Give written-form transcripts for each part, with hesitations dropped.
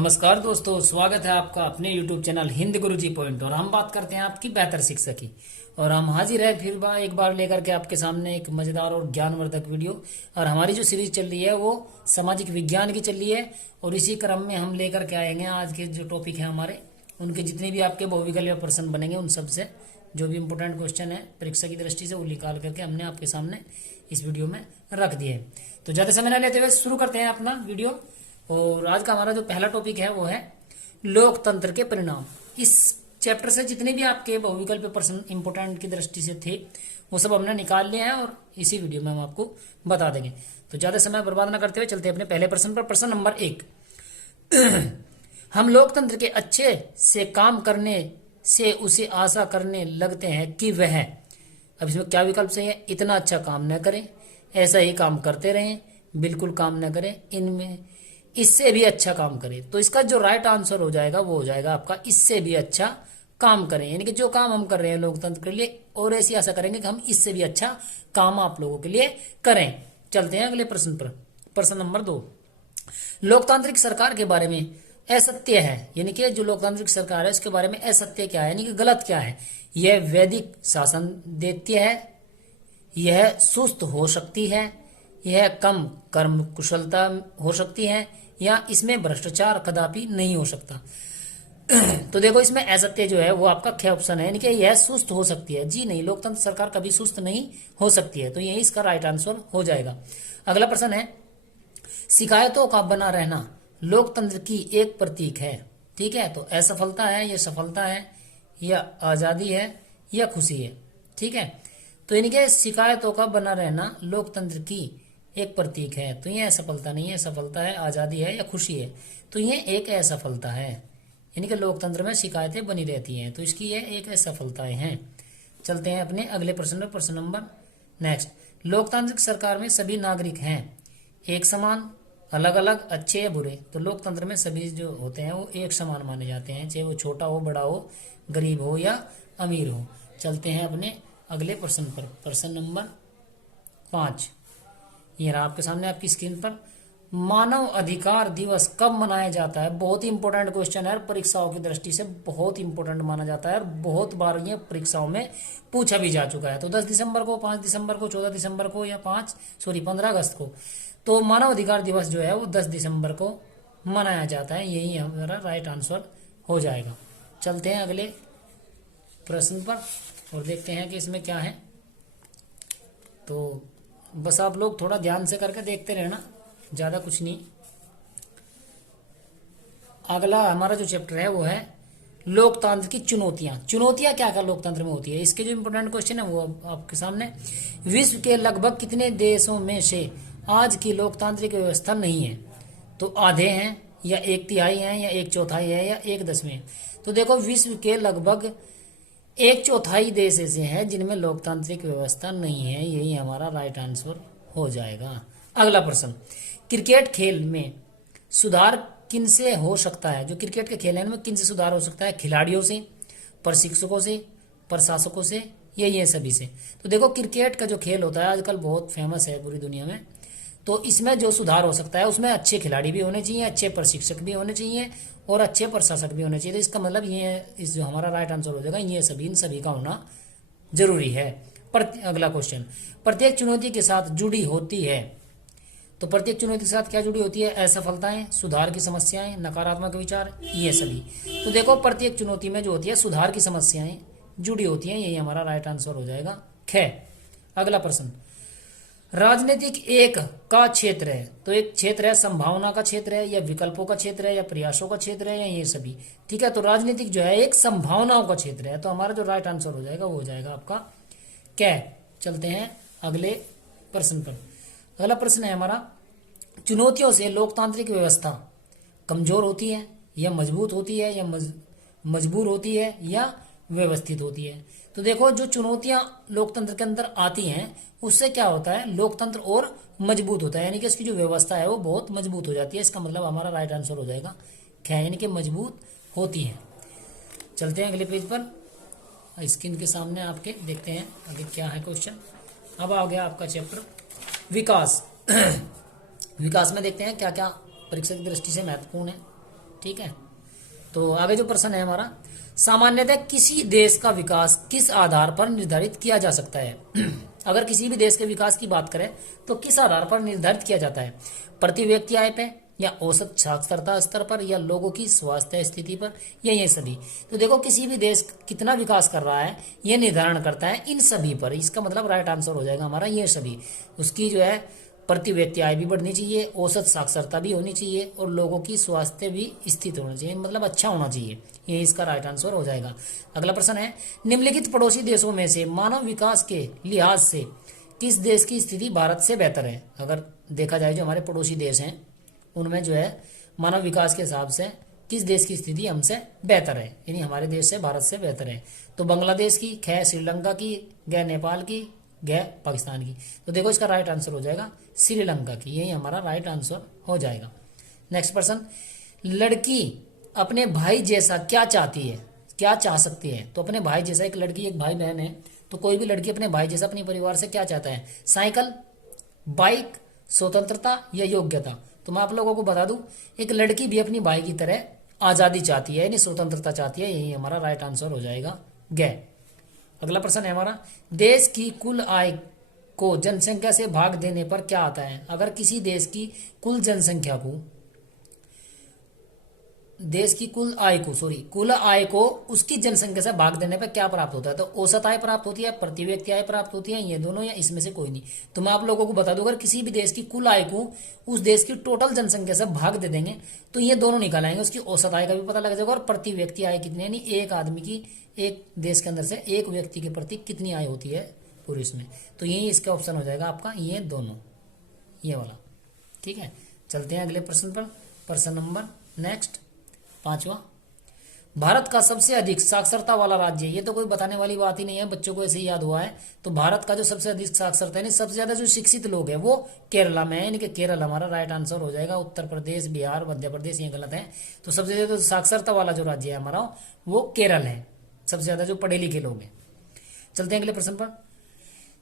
नमस्कार दोस्तों, स्वागत है आपका अपने YouTube चैनल हिंद गुरुजी पॉइंट। और हम बात करते हैं आपकी बेहतर शिक्षा की। और हम हाजिर है फिर एक बार लेकर के आपके सामने एक मजेदार और ज्ञानवर्धक वीडियो। और हमारी जो सीरीज चल रही है वो सामाजिक विज्ञान की चल रही है। और इसी क्रम में हम लेकर के आएंगे आज के जो टॉपिक है हमारे, उनके जितने भी आपके बहुविकल्पीय प्रश्न बनेंगे उन सबसे जो भी इंपॉर्टेंट क्वेश्चन है परीक्षा की दृष्टि से वो निकाल करके हमने आपके सामने इस वीडियो में रख दिए। तो ज़्यादा समय न लेते हुए शुरू करते हैं अपना वीडियो। और आज का हमारा जो पहला टॉपिक है वो है लोकतंत्र के परिणाम। इस चैप्टर से जितने भी आपके बहुविकल्पीय प्रश्न इंपोर्टेंट की दृष्टि से थे वो सब हमने निकाल लिए हैं और इसी वीडियो में हम आपको बता देंगे। तो ज्यादा समय बर्बाद न करते हुए चलते हैं अपने पहले प्रश्न पर। प्रश्न नंबर 1, हम लोकतंत्र के अच्छे से काम करने से उसे आशा करने लगते हैं कि वह, अब इसमें क्या विकल्प सही है? इतना अच्छा काम न करें, ऐसा ही काम करते रहें, बिल्कुल काम न करें, इनमें इससे भी अच्छा काम करें। तो इसका जो राइट आंसर हो जाएगा वो हो जाएगा आपका इससे भी अच्छा काम करें। यानी कि जो काम हम कर रहे हैं लोकतंत्र के लिए और ऐसी आशा करेंगे कि हम इससे भी अच्छा काम आप लोगों के लिए करें। चलते हैं अगले प्रश्न पर। प्रश्न नंबर 2, लोकतांत्रिक सरकार के बारे में असत्य है। यानी कि जो लोकतांत्रिक सरकार है उसके बारे में असत्य क्या है, यानी कि गलत क्या है? यह वैदिक शासन देती है, यह सुस्त हो सकती है, यह कम कर्म कुशलता हो सकती है, या इसमें भ्रष्टाचार कदापि नहीं हो सकता। तो देखो इसमें असत्य जो है वो आपका ख ऑप्शन है, यानी कि यह सुस्त हो सकती है। जी नहीं, लोकतंत्र सरकार कभी सुस्त नहीं हो सकती है। तो यही इसका राइट आंसर हो जाएगा। अगला प्रश्न है, शिकायतों का बना रहना लोकतंत्र की एक प्रतीक है। ठीक है, तो असफलता है, यह सफलता है, या आजादी है, या खुशी है। ठीक है, तो यानी कि शिकायतों का बना रहना लोकतंत्र की एक प्रतीक है। तो यह असफलता नहीं है, सफलता है, आजादी है, या खुशी है। तो यह एक असफलता है, यानी कि लोकतंत्र में शिकायतें बनी रहती हैं, तो इसकी यह एक असफलताएं हैं। चलते हैं अपने अगले प्रश्न पर। प्रश्न नंबर नेक्स्ट, लोकतांत्रिक सरकार में सभी नागरिक हैं एक समान, अलग अलग, अच्छे या बुरे। तो लोकतंत्र में सभी जो होते हैं वो एक समान माने जाते हैं, चाहे वो छोटा हो, बड़ा हो, गरीब हो या अमीर हो। चलते हैं अपने अगले प्रश्न पर। प्रश्न नंबर 5, ये रहा आपके सामने आपकी स्क्रीन पर। मानव अधिकार दिवस कब मनाया जाता है? बहुत ही इंपॉर्टेंट क्वेश्चन है, परीक्षाओं की दृष्टि से बहुत इंपॉर्टेंट माना जाता है और बहुत बार ये परीक्षाओं में पूछा भी जा चुका है। तो 10 दिसंबर को, 5 दिसंबर को, 14 दिसंबर को, या 15 अगस्त को। तो मानव अधिकार दिवस जो है वो 10 दिसंबर को मनाया जाता है। यही हमारा राइट आंसर हो जाएगा। चलते हैं अगले प्रश्न पर और देखते हैं कि इसमें क्या है। तो बस आप लोग थोड़ा ध्यान से करके देखते रहना, ज्यादा कुछ नहीं। अगला हमारा जो चैप्टर है वो है लोकतंत्र की चुनौतियां। चुनौतियां क्या क्या लोकतंत्र में होती है, इसके जो इंपोर्टेंट क्वेश्चन है वो आपके सामने। विश्व के लगभग कितने देशों में से आज की लोकतांत्रिक व्यवस्था नहीं है? तो आधे हैं, या 1/3 हैं, या 1/4 है, या 1/10। तो देखो विश्व के लगभग 1/4 देश ऐसे हैं जिनमें लोकतांत्रिक व्यवस्था नहीं है। यही हमारा राइट आंसर हो जाएगा। अगला प्रश्न, क्रिकेट खेल में सुधार किनसे हो सकता है? जो क्रिकेट के खेल है इनमें किनसे सुधार हो सकता है? खिलाड़ियों से, प्रशिक्षकों से, प्रशासकों से, या ये सभी से। तो देखो क्रिकेट का जो खेल होता है आजकल बहुत फेमस है पूरी दुनिया में। तो इसमें जो सुधार हो सकता है उसमें अच्छे खिलाड़ी भी होने चाहिए, अच्छे प्रशिक्षक भी होने चाहिए और अच्छे प्रशासक भी होने चाहिए। तो इसका मतलब ये इस जो हमारा राइट आंसर हो जाएगा ये सभी, इन सभी का होना जरूरी है। अगला क्वेश्चन, प्रत्येक चुनौती के साथ जुड़ी होती है। तो प्रत्येक चुनौती के साथ क्या जुड़ी होती है? असफलताएं, सुधार की समस्याएं, नकारात्मक विचार, ये सभी। तो देखो प्रत्येक चुनौती में जो होती है सुधार की समस्याएं जुड़ी होती हैं। यही हमारा राइट आंसर हो जाएगा ख। अगला प्रश्न, राजनीतिक एक का क्षेत्र है। तो एक क्षेत्र है संभावना का क्षेत्र है, या विकल्पों का क्षेत्र है, या प्रयासों का क्षेत्र है, या ये सभी। ठीक है, तो राजनीतिक जो है एक संभावनाओं का क्षेत्र है। तो हमारा जो राइट आंसर हो जाएगा वो हो जाएगा आपका क्या। चलते हैं अगले प्रश्न पर। अगला प्रश्न है हमारा, चुनौतियों से लोकतांत्रिक व्यवस्था कमजोर होती है, या मजबूत होती है, या मजबूर होती है, या व्यवस्थित होती है? तो देखो जो चुनौतियां लोकतंत्र के अंदर आती हैं उससे क्या होता है, लोकतंत्र और मजबूत होता है, यानी कि इसकी जो व्यवस्था है वो बहुत मजबूत हो जाती है। इसका मतलब हमारा राइट आंसर हो जाएगा क्या, यानी कि मजबूत होती है। चलते हैं अगले पेज पर। स्क्रीन के सामने आपके देखते हैं आगे क्या है क्वेश्चन। अब आ गया आपका चैप्टर विकास। विकास में देखते हैं क्या क्या परीक्षा की दृष्टि से महत्वपूर्ण है। ठीक है। तो आगे जो प्रश्न है हमारा, सामान्यतः किसी देश का विकास किस आधार पर निर्धारित किया जा सकता है? अगर किसी भी देश के विकास की बात करें तो किस आधार पर निर्धारित किया जाता है? प्रति व्यक्ति आय पे, या औसत साक्षरता स्तर पर, या लोगों की स्वास्थ्य स्थिति पर, या ये सभी? तो देखो, किसी भी देश कितना विकास कर रहा है यह निर्धारण करता है इन सभी पर। इसका मतलब राइट आंसर हो जाएगा हमारा ये सभी। उसकी जो है प्रति व्यक्ति आय भी बढ़नी चाहिए, औसत साक्षरता भी होनी चाहिए, और लोगों की स्वास्थ्य भी स्थित होना चाहिए, मतलब अच्छा होना चाहिए। ये इसका राइट आंसर हो जाएगा। अगला प्रश्न है, निम्नलिखित पड़ोसी देशों में से मानव विकास के लिहाज से किस देश की स्थिति भारत से बेहतर है? अगर देखा जाए जो हमारे पड़ोसी देश हैं उनमें जो है मानव विकास के हिसाब से किस देश की स्थिति हमसे बेहतर है, यानी हमारे देश से, भारत से बेहतर है? तो बांग्लादेश की, ख श्रीलंका की, ग नेपाल की, ग पाकिस्तान की। तो देखो इसका राइट आंसर हो जाएगा श्रीलंका की। यही हमारा राइट आंसर हो जाएगा। नेक्स्ट प्रश्न, लड़की अपने भाई जैसा क्या चाहती है, क्या चाह सकती है? तो अपने भाई जैसा, एक लड़की, एक भाई बहन है, तो कोई भी लड़की अपने भाई जैसा अपने परिवार से क्या चाहता है? साइकिल, बाइक, स्वतंत्रता, या योग्यता? तो मैं आप लोगों को बता दूं, एक लड़की भी अपनी भाई की तरह आजादी चाहती है, यानी स्वतंत्रता चाहती है। यही हमारा राइट आंसर हो जाएगा ग। अगला प्रश्न है हमारा, देश की कुल आय को जनसंख्या से भाग देने पर क्या आता है? अगर किसी देश की कुल जनसंख्या को, देश की कुल आय को उसकी जनसंख्या से भाग देने पर क्या प्राप्त होता है? तो औसत आय प्राप्त होती है, प्रति व्यक्ति आय प्राप्त होती है, ये दोनों, या इसमें से कोई नहीं? तो मैं आप लोगों को बता दूं, अगर किसी भी देश की कुल आय को उस देश की टोटल जनसंख्या से भाग दे देंगे तो ये दोनों निकल आएंगे, उसकी औसत आय का भी पता लग जाएगा, और प्रति व्यक्ति आय कितनी, यानी एक आदमी की, एक देश के अंदर से एक व्यक्ति के प्रति कितनी आय होती है पुरुष में। तो यही इसका ऑप्शन हो जाएगा आपका, ये दोनों, ये वाला। ठीक है, चलते हैं अगले प्रश्न पर। प्रश्न नंबर नेक्स्ट 5वां, भारत का सबसे अधिक साक्षरता वाला राज्य, ये तो कोई बताने वाली बात ही नहीं है, बच्चों को ऐसे ही याद हुआ है। तो भारत का जो सबसे अधिक साक्षरता, यानी सबसे ज्यादा जो शिक्षित लोग हैं वो केरला में है, यानी कि केरल हमारा राइट आंसर हो जाएगा। उत्तर प्रदेश, बिहार, मध्य प्रदेश ये गलत है। तो सबसे ज्यादा जो साक्षरता वाला जो राज्य है हमारा वो केरल है, सबसे ज्यादा जो पढ़े लिखे लोग हैं। चलते हैं अगले प्रश्न पर,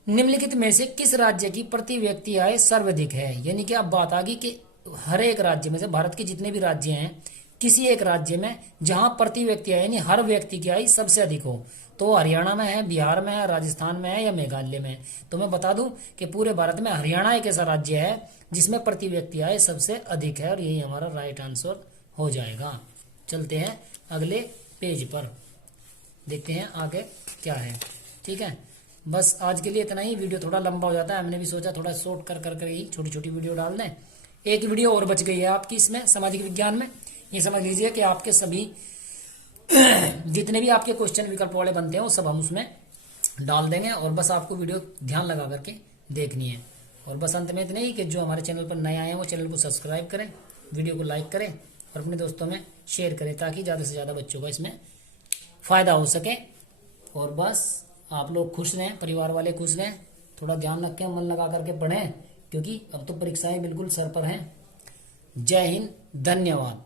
निम्नलिखित में से किस राज्य की प्रति व्यक्ति आय सर्वाधिक है? यानी कि अब बात आ गई कि हर एक राज्य में से, भारत के जितने भी राज्य हैं, किसी एक राज्य में जहां प्रति व्यक्ति आय, यानी हर व्यक्ति की आय सबसे अधिक हो। तो हरियाणा में है, बिहार में है, राजस्थान में है, या मेघालय में है? तो मैं बता दूं कि पूरे भारत में हरियाणा एक ऐसा राज्य है जिसमें प्रति व्यक्ति आय सबसे अधिक है, और यही हमारा राइट आंसर हो जाएगा। चलते हैं अगले पेज पर, देखते हैं आगे क्या है। ठीक है, बस आज के लिए इतना ही। वीडियो थोड़ा लंबा हो जाता है, हमने भी सोचा थोड़ा शॉर्ट कर करके ही छोटी छोटी वीडियो डाल दें। एक वीडियो और बच गई है आपकी इसमें, सामाजिक विज्ञान में। ये समझ लीजिए कि आपके सभी जितने भी आपके क्वेश्चन विकल्प वाले बनते हैं वो सब हम उसमें डाल देंगे, और बस आपको वीडियो ध्यान लगा करके देखनी है। और बस अंत में इतना ही कि जो हमारे चैनल पर नए आए हैं वो चैनल को सब्सक्राइब करें, वीडियो को लाइक करें, और अपने दोस्तों में शेयर करें, ताकि ज़्यादा से ज़्यादा बच्चों का इसमें फ़ायदा हो सके। और बस आप लोग खुश रहें, परिवार वाले खुश रहें, थोड़ा ध्यान रखें, मन लगा करके पढ़ें, क्योंकि अब तो परीक्षाएं बिल्कुल सर पर हैं। जय हिंद, धन्यवाद।